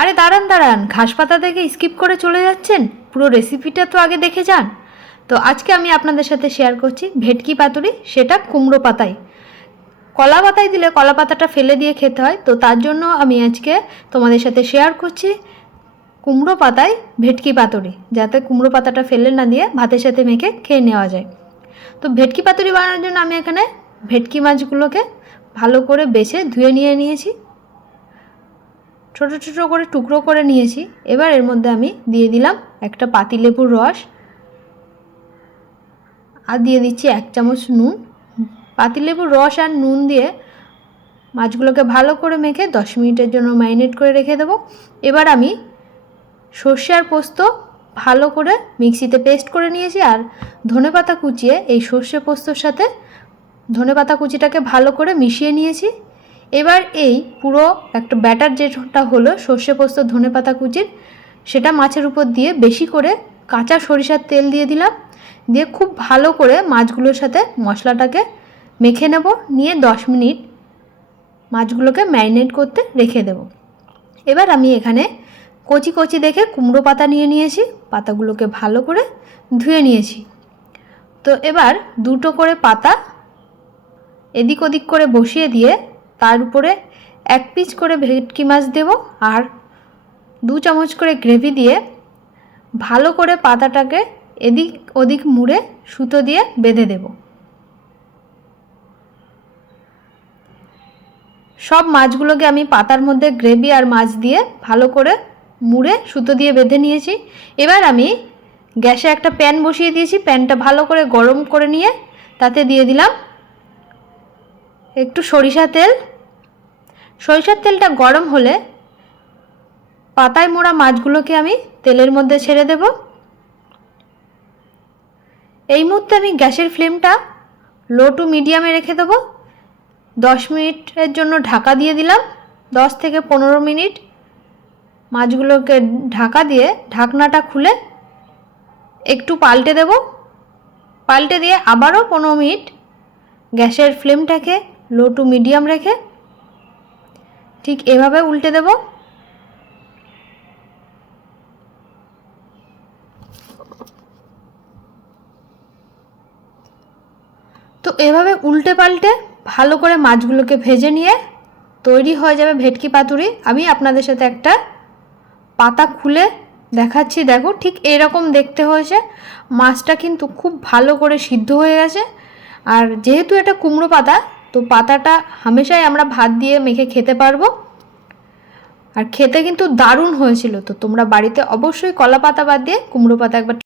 আরে দাঁড়ান দাঁড়ান, ঘাস পাতা থেকে স্কিপ করে চলে যাচ্ছেন, পুরো রেসিপিটা তো আগে দেখে যান। তো আজকে আমি আপনাদের সাথে শেয়ার করছি ভেটকি পাতুরি, সেটা কুমড়ো পাতায়। কলা পাতায় দিলে কলা পাতাটা ফেলে দিয়ে খেতে হয়, তো তার জন্য আমি আজকে তোমাদের সাথে শেয়ার করছি কুমড়ো পাতায় ভেটকি পাতুরি, যাতে কুমড়ো পাতাটা ফেলে না দিয়ে ভাতের সাথে মেখে খেয়ে নেওয়া যায়। তো ভেটকি পাতুরি বানানোর জন্য আমি এখানে ভেটকি মাছগুলোকে ভালো করে বেছে ধুয়ে নিয়েছি, ছোটো ছোটো করে টুকরো করে নিয়েছি। এবার এর মধ্যে আমি দিয়ে দিলাম একটা পাতিলেবুর রস, আর দিয়ে দিচ্ছি 1 চামচ নুন। পাতিলেবুর রস আর নুন দিয়ে মাছগুলোকে ভালো করে মেখে 10 মিনিটের জন্য ম্যারিনেট করে রেখে দেবো। এবার আমি সর্ষে আর পোস্ত ভালো করে মিক্সিতে পেস্ট করে নিয়েছি, আর ধনেপাতা কুচিয়ে এই সর্ষে পোস্তর সাথে ধনেপাতা কুচিটাকে ভালো করে মিশিয়ে নিয়েছি। এবার এই পুরো একটা ব্যাটার যেটা হলো সর্ষে পোস্ত ধনেপাতা কুচির, সেটা মাছের উপর দিয়ে বেশি করে কাঁচা সরিষার তেল দিয়ে দিলাম, দিয়ে খুব ভালো করে মাছগুলোর সাথে মশলাটাকে মেখে নেব। নিয়ে 10 মিনিট মাছগুলোকে ম্যারিনেট করতে রেখে দেব। এবার আমি এখানে কচি কচি দেখে কুমড়ো পাতা নিয়েছি, পাতাগুলোকে ভালো করে ধুয়ে নিয়েছি। তো এবার দুটো করে পাতা এদিক ওদিক করে বসিয়ে দিয়ে তার উপরে 1 পিস করে ভেটকি মাছ দেব, আর 2 চামচ করে গ্রেভি দিয়ে ভালো করে পাতাটাকে এদিক ওদিক মুড়ে সুতো দিয়ে বেঁধে দেব। সব মাছগুলোকে আমি পাতার মধ্যে গ্রেভি আর মাছ দিয়ে ভালো করে মুড়ে সুতো দিয়ে বেঁধে নিয়েছি। এবার আমি গ্যাসে একটা প্যান বসিয়ে দিয়েছি, প্যানটা ভালো করে গরম করে নিয়ে তাতে দিয়ে দিলাম একটু সরিষা তেল। সরিষার তেলটা গরম হলে পাতায় মোড়া মাছগুলোকে আমি তেলের মধ্যে ছেড়ে দেব। এই মুহূর্তে আমি গ্যাসের ফ্লেমটা লো টু মিডিয়ামে রেখে দেবো। 10 মিনিটের জন্য ঢাকা দিয়ে দিলাম, 10 থেকে 15 মিনিট মাছগুলোকে ঢাকা দিয়ে ঢাকনাটা খুলে একটু পাল্টে দেব। পাল্টে দিয়ে আবারও 15 মিনিট গ্যাসের ফ্লেমটাকে লো টু মিডিয়াম রেখে ঠিক এভাবে উল্টে দেব। তো এভাবে উল্টে পাল্টে ভালো করে মাছগুলোকে ভেজে নিয়ে তৈরি হয়ে যাবে ভেটকি পাতুরি। আমি আপনাদের সাথে একটা পাতা খুলে দেখাচ্ছি, দেখো ঠিক এরকম দেখতে হয়েছে। মাছটা কিন্তু খুব ভালো করে সিদ্ধ হয়ে গেছে, আর যেহেতু এটা কুমড়ো পাতা, তো পাতাটা হামেশাই আমরা ভাত দিয়ে মেখে খেতে পারবো, আর খেতে কিন্তু দারুণ হয়েছিল। তো তোমরা বাড়িতে অবশ্যই কলা পাতা বাদ দিয়ে কুমড়ো পাতা একবার